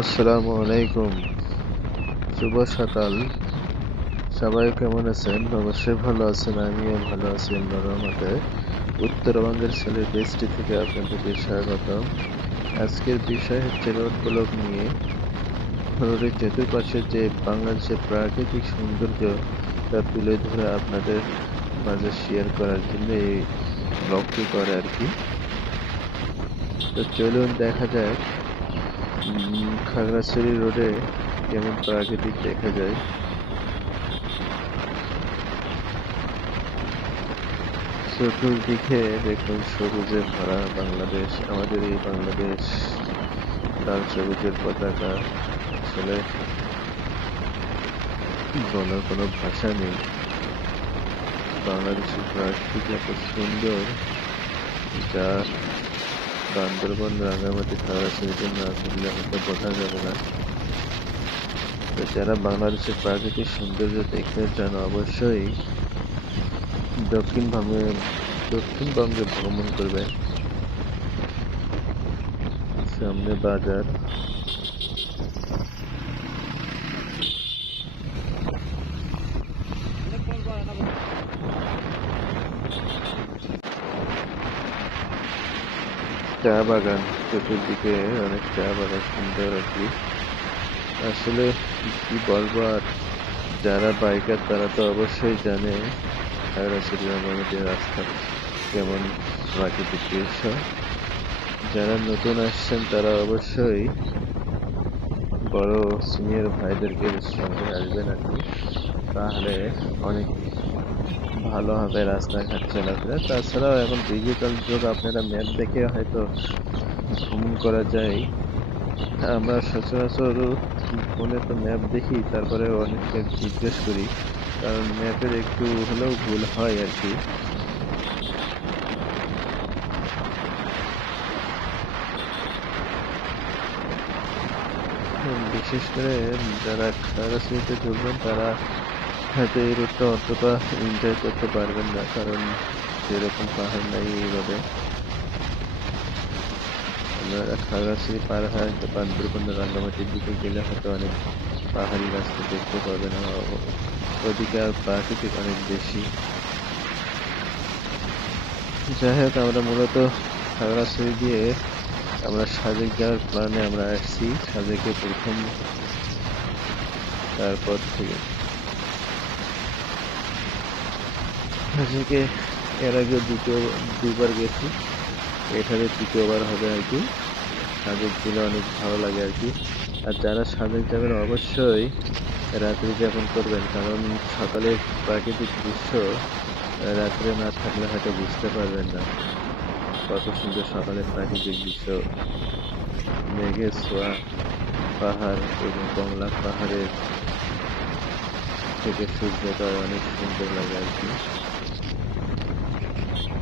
আসসালামু আলাইকুম। শুভ সকাল। সবাই কেমন আছেন? অবশ্যই ভালো আছেন, আমিও ভালো আছি রহমতে। উত্তরবঙ্গের ছেলে দেশটি থেকে আপনাদেরকে স্বাগত আজকের বিষয় হচ্ছে রোড ব্লক নিয়ে। রোডের চতুর্পাশে যে বাংলাদেশের প্রাকৃতিক সৌন্দর্য তা তুলে ধরে আপনাদের মাঝে শেয়ার করার জন্য এই ব্লগটি করে আর কি। তো চলুন দেখা যাক। খাগড়াছড়ি রোডে কেমন প্রাকৃতিক দেখা যায়। চতুর্দিকে দেখুন সবুজে ভরা বাংলাদেশ। আমাদের এই বাংলাদেশ লাল সবুজের পতাকা। আসলে বলার কোনো ভাষা নেই। বাংলাদেশের প্রাকৃতিক এত সুন্দর যা বান্দরবন রাঙামাটি খাগড়াছড়িতে না ঘুরলে হয়তো বোঝা যাবে না। তো যারা বাংলাদেশের প্রাকৃতিক সৌন্দর্য দেখতে চান, অবশ্যই দক্ষিণবঙ্গে দক্ষিণবঙ্গে ভ্রমণ করবেন। সামনে বাজার। চা বাগান, চতুর্দিকে অনেক চা বাগান, সুন্দর আর কি। আসলে কি বলব আর, যারা বাইকার তারা তো অবশ্যই জানে খাগড়াছড়ি রাঙামাটি রাস্তা কেমন প্রাকৃতিক দৃশ্য। যারা নতুন আসছেন তারা অবশ্যই বড় সিনিয়র ভাইদেরকে সঙ্গে আসবেন আর কি। তাহলে অনেক ভালো হবে রাস্তাঘাট চলাফেরা। তাছাড়াও এখন ডিজিটাল যুগ, আপনারা ম্যাপ দেখে হয়তো ভ্রমণ করা যায়। আমরা সচরাচর ফোনে তো ম্যাপ দেখি, তারপরে অনেককে জিজ্ঞেস করি, কারণ ম্যাপের একটু হলেও ভুল হয় আর কি। বিশেষ করে যারা খাগড়াছড়িতে ঘুরবেন তারা হয়তো এই রুটটা অতটা এনজয় করতে পারবেন না, কারণ সেরকম পাহাড় নাই এইভাবে। আপনারা খাগড়াছড়ি পার হয়ে রাঙ্গামাটির দিকে গেলে হয়তো অনেক পাহাড়ি রাস্তা দেখতে পাবেন ওদিকে আর প্রাকৃতিক অনেক বেশি। যাই হোক, আমরা মূলত খাগড়াছড়ি দিয়ে আমরা সাজেক যাওয়ার প্ল্যানে আমরা আসছি সাজেকে প্রথম তারপর থেকে। সাজেকে এর আগে দ্বিতীয় দুবার গেছি। এখানে তৃতীয়বার হবে আর কি। সাজেক গেলে অনেক ভালো লাগে আর কি। আর যারা সাজেক যাবেন, অবশ্যই রাত্রি যাপন করবেন। কারণ সকালে প্রাকৃতিক দৃশ্য রাত্রে না থাকলে হয়তো বুঝতে পারবেন না কত সুন্দর সকালের প্রাকৃতিক দৃশ্য। মেঘের ছোঁয়া পাহাড় এবং কমলা পাহাড়ের থেকে সূর্যটা অনেক সুন্দর লাগে আর কি।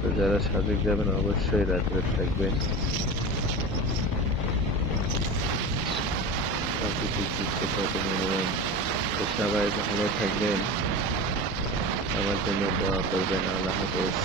তো যারা সাজেক যাবেন অবশ্যই রাত্রে থাকবেন। প্রাকৃতিক সবাই ভালো থাকবেন। আমার জন্য দোয়া করবেন, আল্লাহ হাফেজ।